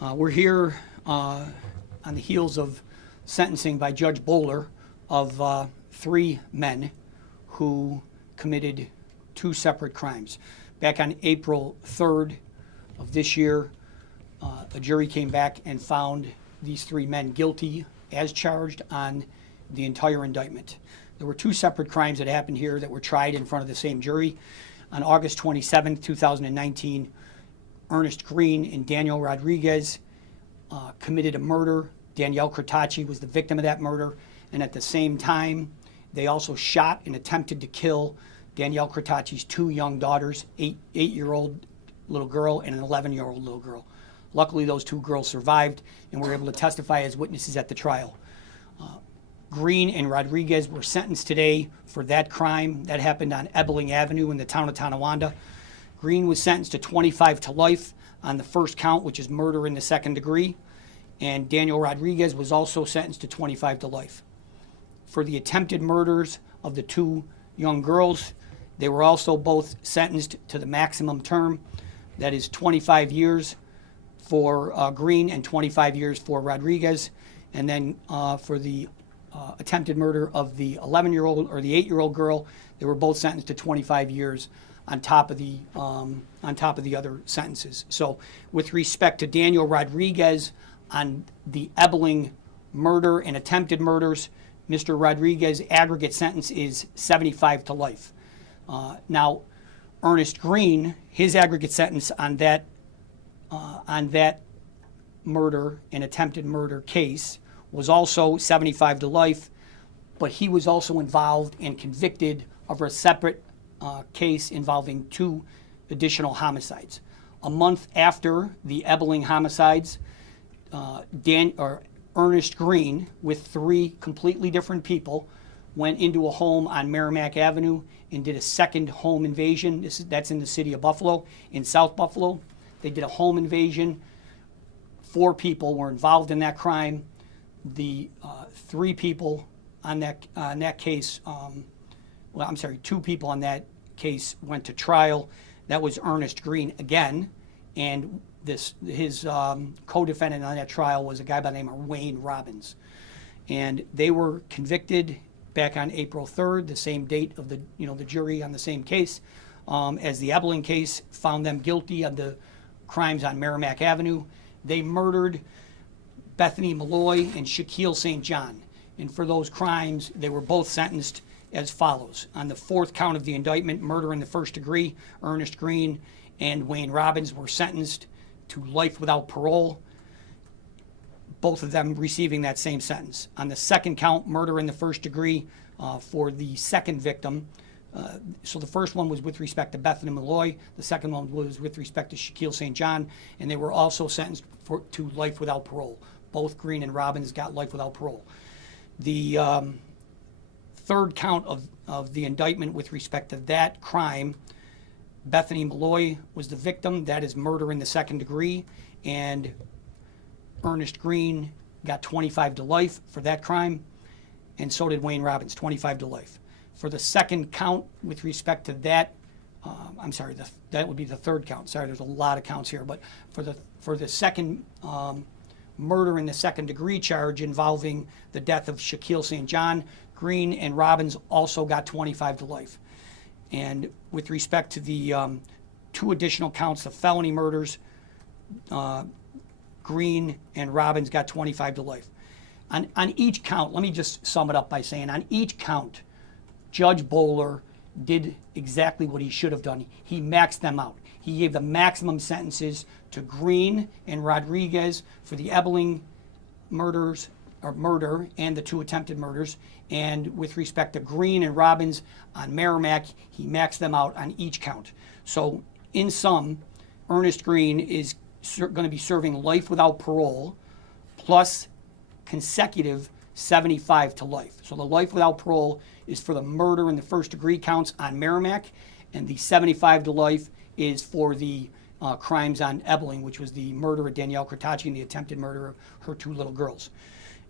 We're here on the heels of sentencing by Judge Bowler of 3 men who committed 2 separate crimes. Back on April 3rd of this year, a jury came back and found these 3 men guilty as charged on the entire indictment. There were 2 separate crimes that happened here that were tried in front of the same jury. On August 27, 2019, Ernest Green and Danielle Rodriguez committed a murder. Danielle Cretacci was the victim of that murder, and at the same time, they also shot and attempted to kill Danielle Cretacci's 2 young daughters, 8-year-old little girl and an 11-year-old little girl. Luckily, those 2 girls survived and were able to testify as witnesses at the trial. Green and Rodriguez were sentenced today for that crime. That happened on Ebeling Avenue in the town of Tonawanda. Green was sentenced to 25 to life on the first count, which is murder in the second degree, and Danielle Rodriguez was also sentenced to 25 to life. For the attempted murders of the 2 young girls, they were also both sentenced to the maximum term, that is 25 years for Green and 25 years for Rodriguez. And then for the attempted murder of the 11-year-old or the 8-year-old girl, they were both sentenced to 25 years on top of the other sentences. So with respect to Danielle Rodriguez on the Ebeling murder and attempted murders, Mr. Rodriguez's aggregate sentence is 75 to life. Now, Ernest Green, his aggregate sentence on that murder and attempted murder case was also 75 to life, but he was also involved and convicted of a separate case involving 2 additional homicides. A month after the Ebeling homicides, Ernest Green, with 3 completely different people, went into a home on Merrimack Avenue and did a second home invasion. That's in the city of Buffalo, in South Buffalo. They did a home invasion. 4 people were involved in that crime. The 3 people on that case, 2 people on that case went to trial. That was Ernest Green again, and his co-defendant on that trial was a guy by the name of Wayne Robbins, and they were convicted back on April 3rd, the same date of the jury on the same case as the Ebeling case found them guilty of the crimes on Merrimack Avenue. They murdered Bethany Malloy and Shaquille St. John, and for those crimes, they were both sentenced as follows. On the 4th count of the indictment, murder in the first degree, Ernest Green and Wayne Robbins were sentenced to life without parole, both of them receiving that same sentence. On the 2nd count, murder in the first degree for the second victim, so the first one was with respect to Bethany Malloy, the second one was with respect to Shaquille St. John, and they were also sentenced to life without parole. Both Green and Robbins got life without parole. The 3rd count of the indictment with respect to that crime, Bethany Malloy was the victim. That is murder in the second degree, and Ernest Green got 25 to life for that crime, and so did Wayne Robbins, 25 to life. For the 2nd count with respect to that, that would be the 3rd count. Sorry, there's a lot of counts here, but for the second murder in the second degree charge involving the death of Shaquille St. John, Green and Robbins also got 25 to life. And with respect to the 2 additional counts of felony murders, Green and Robbins got 25 to life. On each count, let me just sum it up by saying, on each count, Judge Bowler did exactly what he should have done. He maxed them out. He gave the maximum sentences to Green and Rodriguez for the Ebeling murder and the 2 attempted murders. And with respect to Green and Robbins on Merrimack, he maxed them out on each count. So in sum, Ernest Green is going to be serving life without parole plus consecutive 75 to life. So the life without parole is for the murder in the first degree counts on Merrimack, and the 75 to life is for the crimes on Ebeling, which was the murder of Danielle Cretacci and the attempted murder of her 2 little girls.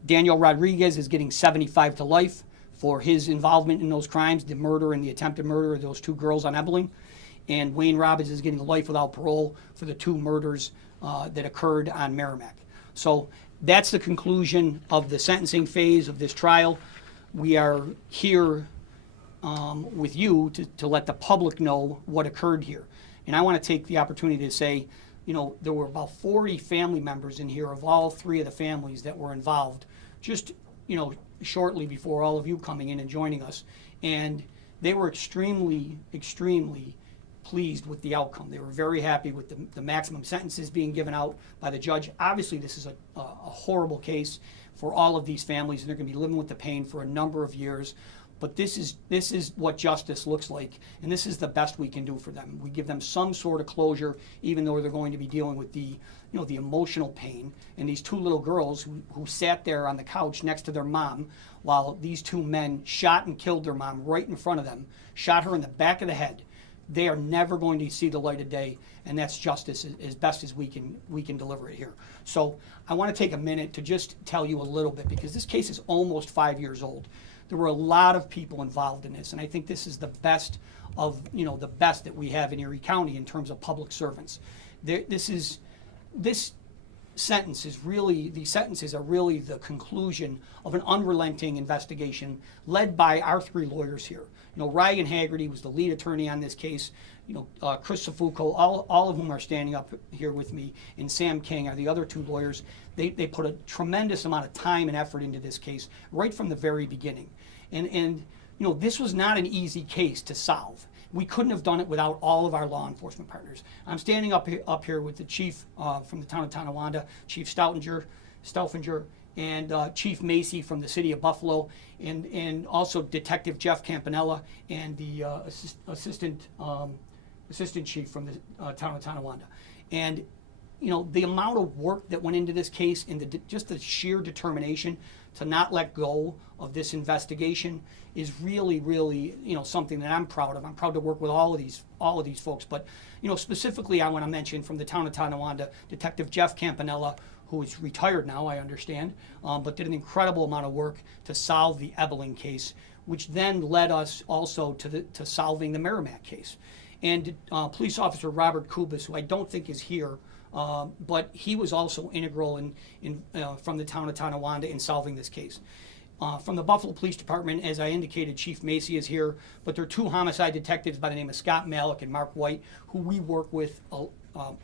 Danielle Rodriguez is getting 75 to life for his involvement in those crimes, the murder and the attempted murder of those 2 girls on Ebeling. And Wayne Robbins is getting life without parole for the 2 murders that occurred on Merrimack. So that's the conclusion of the sentencing phase of this trial. We are here with you to let the public know what occurred here. And I want to take the opportunity to say, there were about 40 family members in here of all three of the families that were involved just, shortly before all of you coming in and joining us. And they were extremely, extremely pleased with the outcome. They were very happy with the maximum sentences being given out by the judge. Obviously, this is a horrible case for all of these families, and they're going to be living with the pain for a number of years. But this is what justice looks like, and this is the best we can do for them. We give them some sort of closure, even though they're going to be dealing with the emotional pain. And these two little girls who sat there on the couch next to their mom while these two men shot and killed their mom right in front of them, shot her in the back of the head. They are never going to see the light of day, and that's justice as best as we can deliver it here. So I want to take a minute to just tell you a little bit, because this case is almost 5 years old. There were a lot of people involved in this, and I think this is the best of the best that we have in Erie County in terms of public servants. These sentences are really the conclusion of an unrelenting investigation led by our three lawyers here. Ryan Haggerty was the lead attorney on this case. Chris Safuco, all of whom are standing up here with me, and Sam King are the other two lawyers. They put a tremendous amount of time and effort into this case right from the very beginning. And this was not an easy case to solve. We couldn't have done it without all of our law enforcement partners. I'm standing up here with the chief from the town of Tonawanda, Chief Stauffinger, and Chief Macy from the city of Buffalo, and also Detective Jeff Campanella, and the assistant chief from the town of Tonawanda. And the amount of work that went into this case, and just the sheer determination to not let go of this investigation is really, really, something that I'm proud of. I'm proud to work with all of these folks. But, specifically, I want to mention from the town of Tonawanda, Detective Jeff Campanella, who is retired now, I understand, but did an incredible amount of work to solve the Ebeling case, which then led us also to solving the Merrimack case. And police officer Robert Kubis, who I don't think is here, but he was also integral from the town of Tonawanda in solving this case. From the Buffalo Police Department, as I indicated, Chief Macy is here, but there are two homicide detectives by the name of Scott Malik and Mark White, who we work with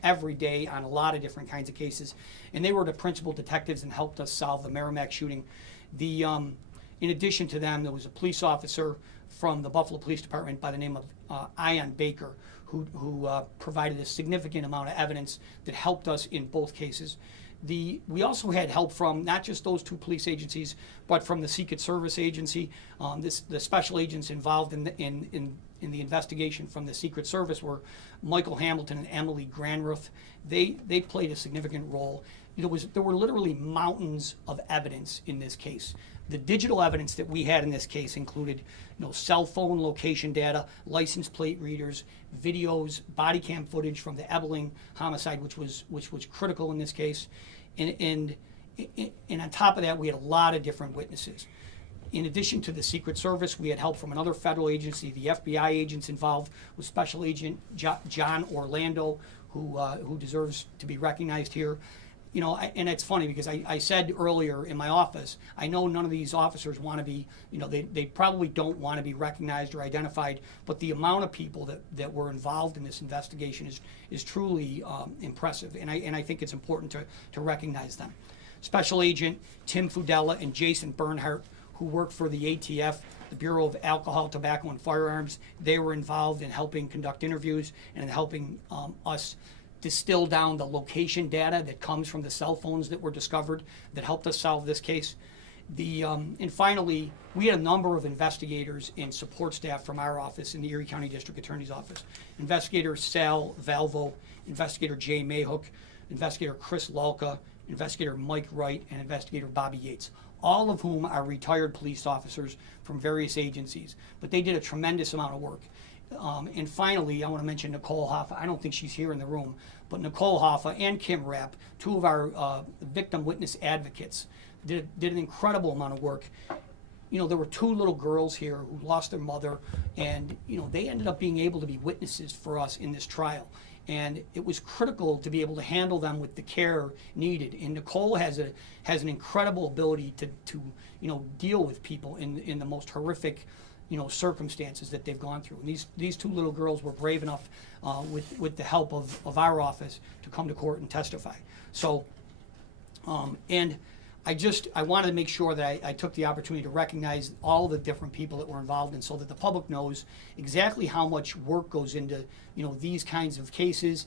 every day on a lot of different kinds of cases, and they were the principal detectives and helped us solve the Merrimack shooting. In addition to them, there was a police officer from the Buffalo Police Department by the name of Ion Baker, who provided a significant amount of evidence that helped us in both cases. We also had help from not just those two police agencies, but from the Secret Service agency. The special agents involved in the investigation from the Secret Service were Michael Hamilton and Emily Granruth. They played a significant role. There were literally mountains of evidence in this case. The digital evidence that we had in this case included cell phone location data, license plate readers, videos, body cam footage from the Ebeling homicide, which was critical in this case. And on top of that, we had a lot of different witnesses. In addition to the Secret Service, we had help from another federal agency. The FBI agents involved was Special Agent John Orlando, who deserves to be recognized here. And it's funny because I said earlier in my office, I know none of these officers want to be, they probably don't want to be recognized or identified, but the amount of people that were involved in this investigation is truly impressive, and I think it's important to recognize them. Special Agent Tim Fudella and Jason Bernhardt, who worked for the ATF, the Bureau of Alcohol, Tobacco, and Firearms, they were involved in helping conduct interviews and in helping us distill down the location data that comes from the cell phones that were discovered that helped us solve this case. And finally, we had a number of investigators and support staff from our office in the Erie County District Attorney's Office. Investigator Sal Valvo, Investigator Jay Mayhook, Investigator Chris Lalka, Investigator Mike Wright, and Investigator Bobby Yates, all of whom are retired police officers from various agencies. But they did a tremendous amount of work. And finally, I want to mention Nicole Hoffa. I don't think she's here in the room, but Nicole Hoffa and Kim Rapp, two of our victim witness advocates, did an incredible amount of work. There were two little girls here who lost their mother, and they ended up being able to be witnesses for us in this trial. And it was critical to be able to handle them with the care needed. And Nicole has an incredible ability to deal with people in the most horrific circumstances that they've gone through. And these two little girls were brave enough, with the help of our office, to come to court and testify. So, and I wanted to make sure that I took the opportunity to recognize all the different people that were involved, and so that the public knows exactly how much work goes into these kinds of cases,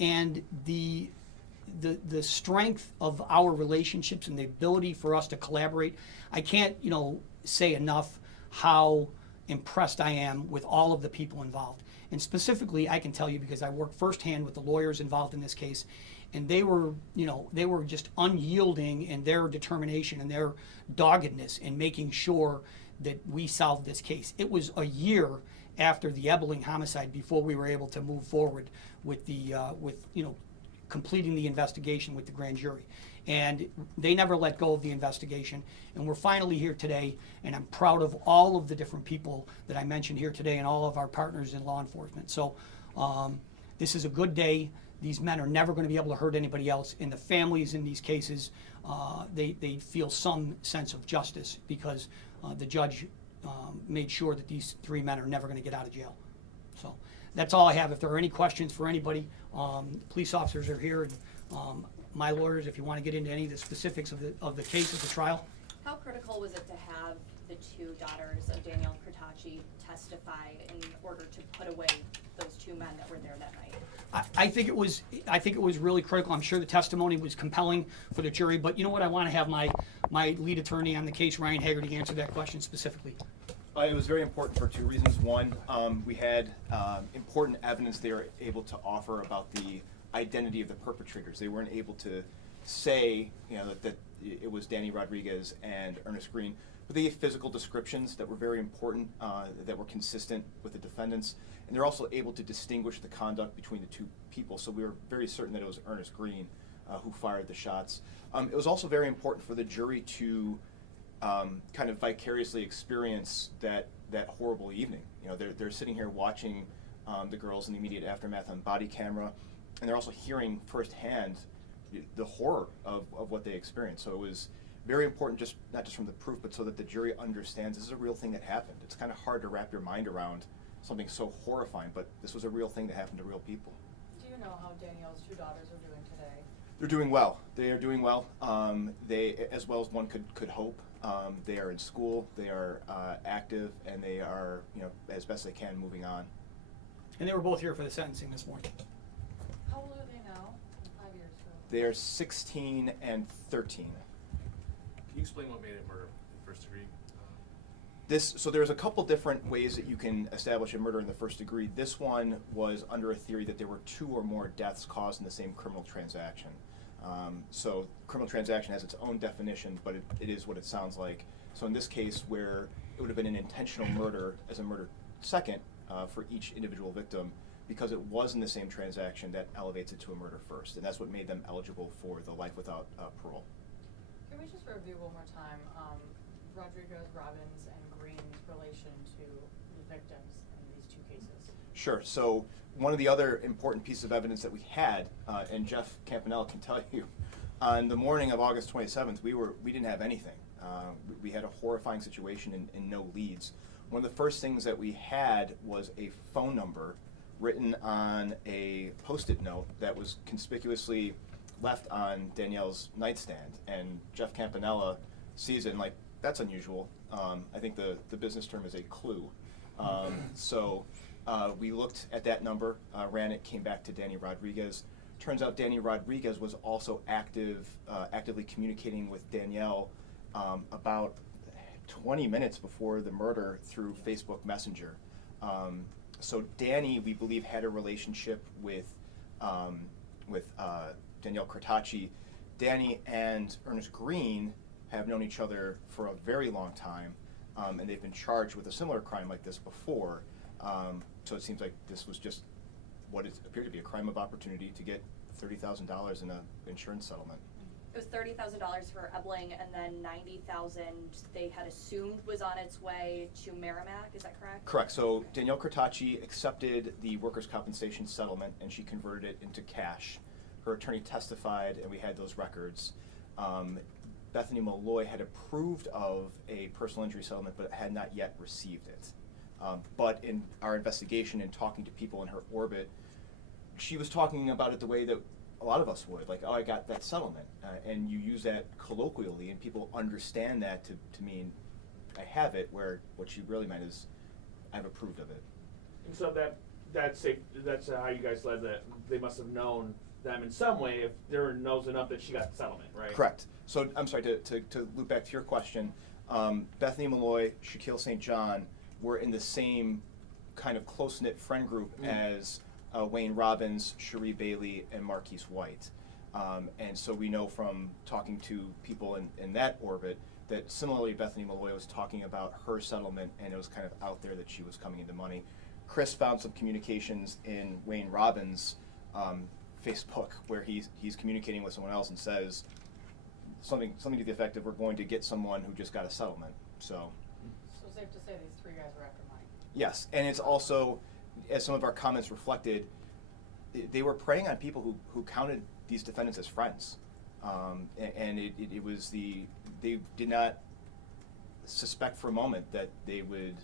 and the strength of our relationships and the ability for us to collaborate. I can't say enough how impressed I am with all of the people involved. And specifically, I can tell you, because I worked firsthand with the lawyers involved in this case, and they were just unyielding in their determination and their doggedness in making sure that we solved this case. It was a year after the Ebeling homicide before we were able to move forward with completing the investigation with the grand jury. And they never let go of the investigation. And we're finally here today, and I'm proud of all of the different people that I mentioned here today and all of our partners in law enforcement. So this is a good day. These men are never going to be able to hurt anybody else. And the families in these cases, they feel some sense of justice, because the judge made sure that these three men are never going to get out of jail. So that's all I have. If there are any questions for anybody, police officers are here, and my lawyers, if you want to get into any of the specifics of the case, of the trial. How critical was it to have the two daughters of Danielle Cretacci testify in order to put away those two men that were there that night? I think it was really critical. I'm sure the testimony was compelling for the jury, but you know what? I want to have my lead attorney on the case, Ryan Haggerty, answer that question specifically. It was very important for two reasons. One, we had important evidence they were able to offer about the identity of the perpetrators. They weren't able to say, that it was Danny Rodriguez and Ernest Green, but they gave physical descriptions that were very important, that were consistent with the defendants, and they're also able to distinguish the conduct between the two people. So we were very certain that it was Ernest Green who fired the shots. It was also very important for the jury to kind of vicariously experience that horrible evening. They're sitting here watching the girls in the immediate aftermath on body camera, and they're also hearing firsthand the horror of what they experienced. So it was very important, not just from the proof, but so that the jury understands this is a real thing that happened. It's kind of hard to wrap your mind around something so horrifying, but this was a real thing that happened to real people. Do you know how Danielle's two daughters are doing today? They're doing well. They are doing well. They, as well as one could hope. They are in school. They are active, and they are, as best they can, moving on. And they were both here for the sentencing this morning. How old are they now? 5 years ago. They are 16 and 13. Can you explain what made it murder in first degree? So there's a couple different ways that you can establish a murder in the first degree. This one was under a theory that there were two or more deaths caused in the same criminal transaction. So criminal transaction has its own definition, but it is what it sounds like. So in this case, where it would have been an intentional murder as a murder second for each individual victim, because it was in the same transaction, that elevates it to a murder first. And that's what made them eligible for the life without parole. Can we just review one more time Rodriguez, Robbins, and Green's relation to the victims in these two cases? Sure. So one of the other important pieces of evidence that we had, and Jeff Campanella can tell you, on the morning of August 27th, we didn't have anything. We had a horrifying situation and no leads. One of the first things that we had was a phone number written on a Post-it note that was conspicuously left on Danielle's nightstand. And Jeff Campanella sees it and that's unusual. I think the business term is a clue. So we looked at that number, ran it, came back to Danny Rodriguez. Turns out Danny Rodriguez was also actively communicating with Danielle about 20 minutes before the murder through Facebook Messenger. So Danny, we believe, had a relationship with Danielle Cretacci. Danny and Ernest Green have known each other for a very long time, and they've been charged with a similar crime like this before. So it seems like this was just what appeared to be a crime of opportunity to get $30,000 in an insurance settlement. It was $30,000 for Ebling, and then $90,000 they had assumed was on its way to Merrimack. Is that correct? Correct. So Danielle Cretacci accepted the workers' compensation settlement, and she converted it into cash. Her attorney testified, and we had those records. Bethany Malloy had approved of a personal injury settlement, but had not yet received it. But in our investigation and talking to people in her orbit, she was talking about it the way that a lot of us would, like, oh, I got that settlement. And you use that colloquially, and people understand that to mean I have it, where what she really meant is I've approved of it. And so that's how you guys led that. They must have known them in some way if they're knows enough that she got the settlement, right? Correct. So I'm sorry, to loop back to your question, Bethany Malloy, Shaquille St. John were in the same kind of close-knit friend group as Wayne Robbins, Cherie Bailey, and Marquise White. And so we know from talking to people in that orbit that similarly Bethany Malloy was talking about her settlement, and it was kind of out there that she was coming into money. Chris found some communications in Wayne Robbins' Facebook where he's communicating with someone else and says something to the effect of, we're going to get someone who just got a settlement. So safe to say these three guys were after money. yes, and it's also, as some of our comments reflected, they were preying on people who counted these defendants as friends. And it was they did not suspect for a moment that they would,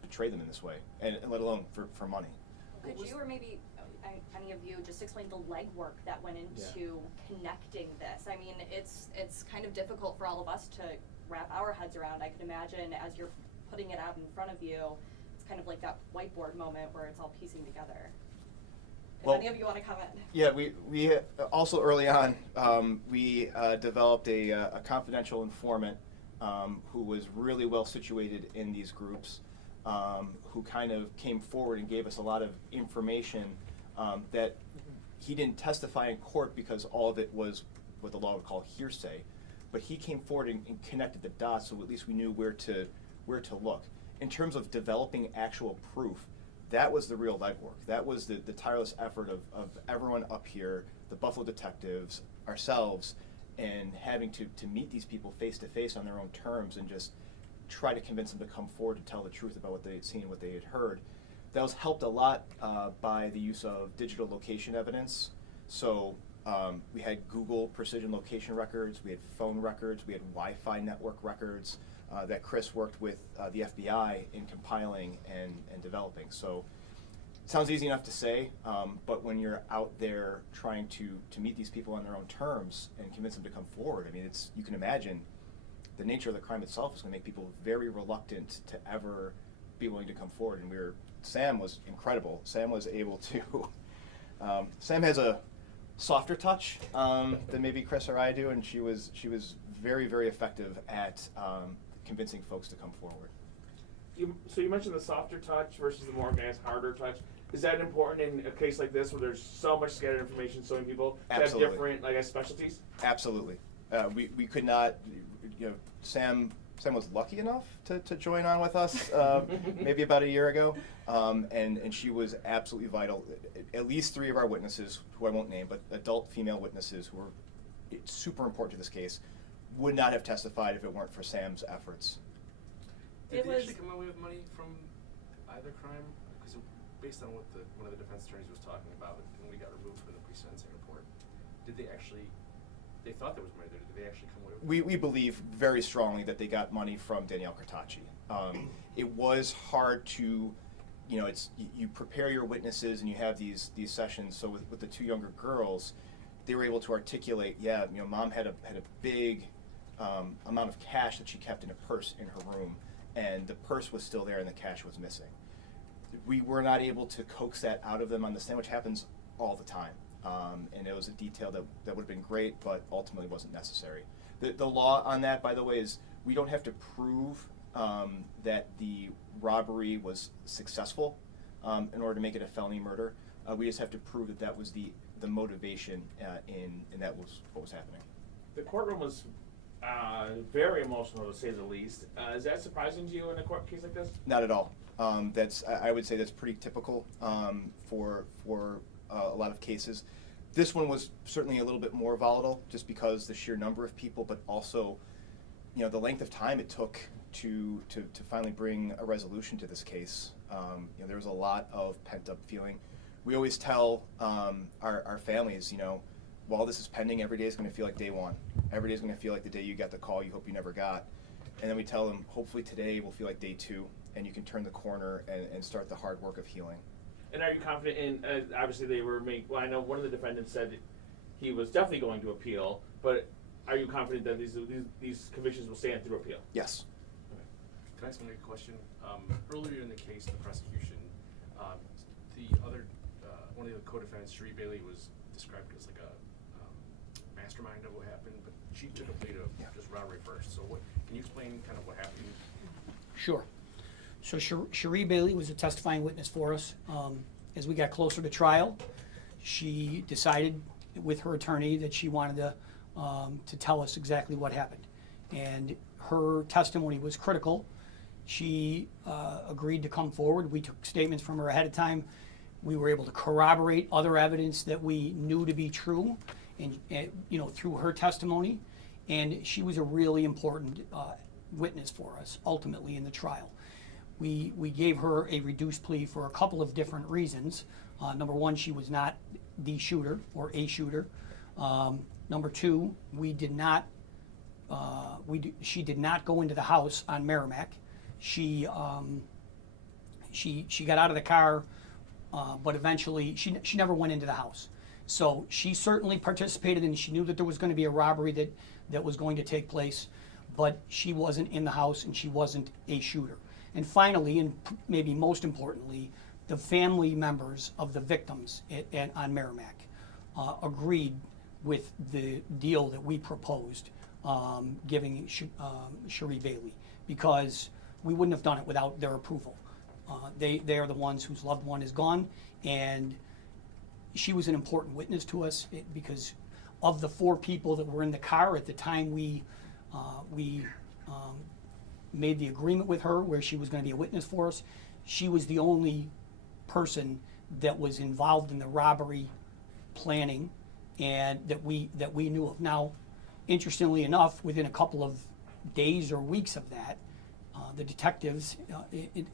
betray them in this way, and let alone for money. Could you, or maybe any of you, just explain the legwork that went into connecting this? I mean, it's kind of difficult for all of us to wrap our heads around. I could imagine as you're putting it out in front of you, it's kind of like that whiteboard moment where it's all piecing together. If any of you want to comment. Yeah, we also early on, we developed a confidential informant who was really well situated in these groups, who kind of came forward and gave us a lot of information that he didn't testify in court because all of it was what the law would call hearsay, but he came forward and connected the dots, so at least we knew where to look. In terms of developing actual proof, that was the real legwork. That was the tireless effort of everyone up here, the Buffalo detectives, ourselves, and having to meet these people face to face on their own terms and just try to convince them to come forward to tell the truth about what they had seen, what they had heard. That was helped a lot by the use of digital location evidence. So we had Google precision location records, we had phone records, we had Wi-Fi network records that Chris worked with the FBI in compiling and developing. So it sounds easy enough to say, but when you're out there trying to meet these people on their own terms and convince them to come forward, I mean, you can imagine the nature of the crime itself is going to make people very reluctant to ever be willing to come forward. And Sam was incredible. Sam was able to, Sam has a softer touch than maybe Chris or I do, and she was very, very effective at convincing folks to come forward. So you mentioned the softer touch versus the more harder touch. Is that important in a case like this where there's so much scattered information, so many people that have different specialties? Absolutely. We could not, Sam was lucky enough to join on with us maybe about a year ago, and she was absolutely vital. At least three of our witnesses, who I won't name, but adult female witnesses who were super important to this case, would not have testified if it weren't for Sam's efforts. Did they actually come away with money from either crime? Because based on what one of the defense attorneys was talking about, when we got removed from the pre-sentencing report, they thought there was money there. Did they actually come away with money? We believe very strongly that they got money from Danielle Cretacci. It was hard to, you prepare your witnesses and you have these sessions. So with the two younger girls, they were able to articulate, Mom had a big amount of cash that she kept in a purse in her room, and the purse was still there and the cash was missing. We were not able to coax that out of them on the stand, which happens all the time. And it was a detail that would have been great, but ultimately wasn't necessary. The law on that, by the way, is we don't have to prove that the robbery was successful in order to make it a felony murder. We just have to prove that was the motivation and that was what was happening. The courtroom was very emotional, to say the least. Is that surprising to you in a court case like this? Not at all. I would say that's pretty typical for a lot of cases. This one was certainly a little bit more volatile, just because the sheer number of people, but also, the length of time it took to finally bring a resolution to this case. There was a lot of pent-up feeling. We always tell our families, while this is pending, every day is going to feel like day one. Every day is going to feel like the day you got the call you hope you never got. And then we tell them, hopefully today will feel like day two, and you can turn the corner and start the hard work of healing. And are you confident in, obviously they were I know one of the defendants said he was definitely going to appeal, but are you confident that these convictions will stand through appeal? Yes. Can I ask a question? Earlier in the case, the prosecution, the other, one of the co-defendants, Cherie Bailey, was described as like a mastermind of what happened, but she took a plea to just robbery first. So can you explain kind of what happened? Sure. So Cherie Bailey was a testifying witness for us. As we got closer to trial, she decided with her attorney that she wanted to tell us exactly what happened. And her testimony was critical. She agreed to come forward. We took statements from her ahead of time. We were able to corroborate other evidence that we knew to be true, and through her testimony. And she was a really important witness for us ultimately in the trial. We gave her a reduced plea for a couple of different reasons. Number one, she was not the shooter or a shooter. Number two, she did not go into the house on Merrimack. She got out of the car, but eventually she never went into the house. So she certainly participated, and she knew that there was going to be a robbery that was going to take place, but she wasn't in the house and she wasn't a shooter. And finally, and maybe most importantly, the family members of the victims on Merrimack agreed with the deal that we proposed, giving Cherie Bailey, because we wouldn't have done it without their approval. They are the ones whose loved one is gone, and she was an important witness to us because of the 4 people that were in the car at the time we made the agreement with her where she was going to be a witness for us. She was the only person that was involved in the robbery planning and that we knew of. Now, interestingly enough, within a couple of days or weeks of that, the detectives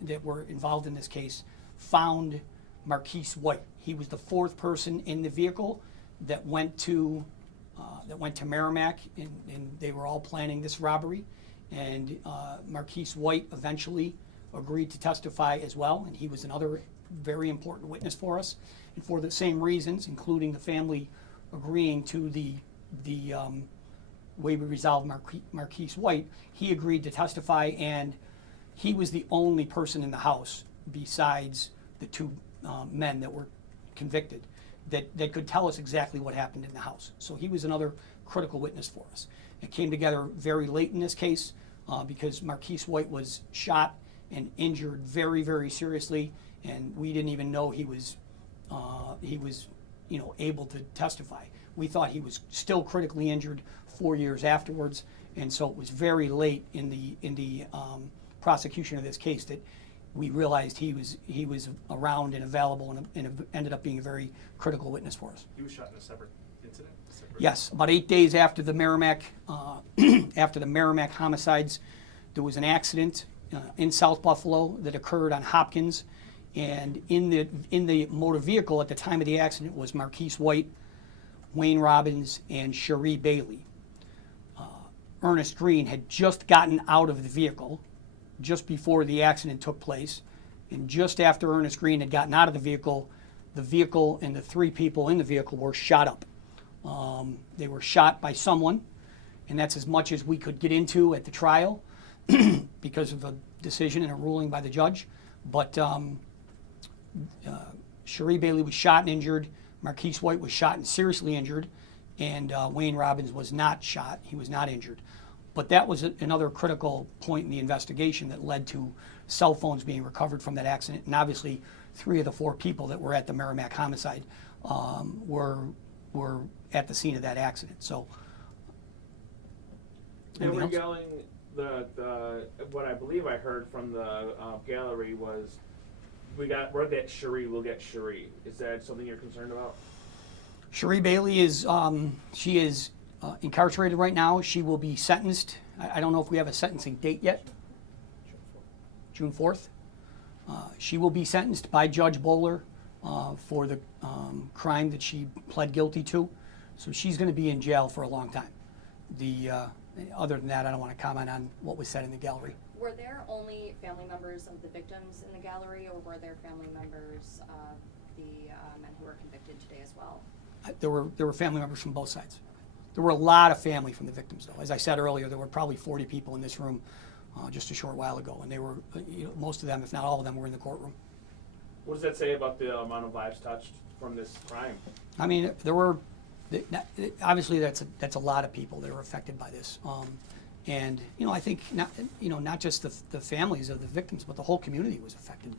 that were involved in this case found Marquise White. He was the 4th person in the vehicle that went to Merrimack, and they were all planning this robbery. And Marquise White eventually agreed to testify as well, and he was another very important witness for us. And for the same reasons, including the family agreeing to the way we resolved Marquise White, he agreed to testify, and he was the only person in the house besides the 2 men that were convicted that could tell us exactly what happened in the house. So he was another critical witness for us. It came together very late in this case because Marquise White was shot and injured very, very seriously, and we didn't even know he was able to testify. We thought he was still critically injured 4 years afterwards, and so it was very late in the prosecution of this case that we realized he was around and available, and ended up being a very critical witness for us. He was shot in a separate incident? Yes, about 8 days after the Merrimack homicides, there was an accident in South Buffalo that occurred on Hopkins, and in the motor vehicle at the time of the accident was Marquise White, Wayne Robbins, and Cherie Bailey. Ernest Green had just gotten out of the vehicle just before the accident took place, and just after Ernest Green had gotten out of the vehicle and the 3 people in the vehicle were shot up. They were shot by someone, and that's as much as we could get into at the trial because of a decision and a ruling by the judge. But Cherie Bailey was shot and injured, Marquise White was shot and seriously injured, and Wayne Robbins was not shot, he was not injured. But that was another critical point in the investigation that led to cell phones being recovered from that accident, and obviously 3 of the 4 people that were at the Merrimack homicide were at the scene of that accident. So, they were yelling what I believe I heard from the gallery was, we're that Cherie will get Cherie. Is that something you're concerned about? Cherie Bailey is she is incarcerated right now. She will be sentenced. I don't know if we have a sentencing date yet. June 4th. She will be sentenced by Judge Bowler for the crime that she pled guilty to. So she's going to be in jail for a long time. Other than that, I don't want to comment on what was said in the gallery. Were there only family members of the victims in the gallery, or were there family members of the men who were convicted today as well? There were family members from both sides. There were a lot of family from the victims, though. As I said earlier, there were probably 40 people in this room just a short while ago, and they were most of them, if not all of them, were in the courtroom. What does that say about the amount of lives touched from this crime? I mean, there were obviously that's a lot of people that are affected by this, and I think not just the families of the victims, but the whole community was affected.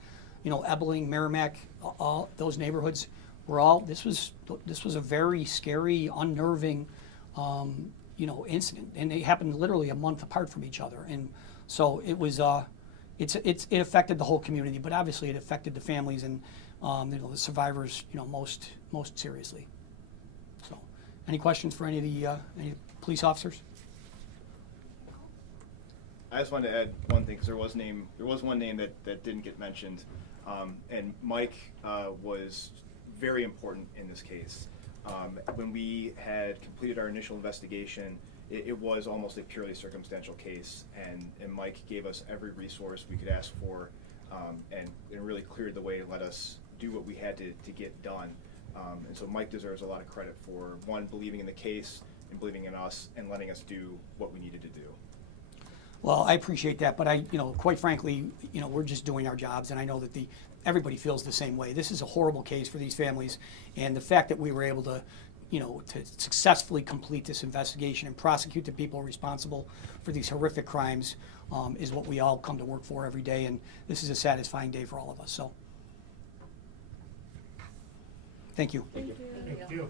Ebeling, Merrimack, all those neighborhoods were all. This was a very scary, unnerving, incident, and it happened literally a month apart from each other, and so it was. It affected the whole community, but obviously it affected the families and the survivors, most seriously. So, any questions for any of the any police officers? I just wanted to add one thing, because there was one name that didn't get mentioned, and Mike was very important in this case. When we had completed our initial investigation, it was almost a purely circumstantial case, and Mike gave us every resource we could ask for, and really cleared the way to let us do what we had to get done. And so Mike deserves a lot of credit for, one, believing in the case and believing in us and letting us do what we needed to do. Well, I appreciate that, but quite frankly, we're just doing our jobs, and I know that everybody feels the same way. This is a horrible case for these families, and the fact that we were able to, to successfully complete this investigation and prosecute the people responsible for these horrific crimes is what we all come to work for every day, and this is a satisfying day for all of us. So, thank you. Thank you. Thank you.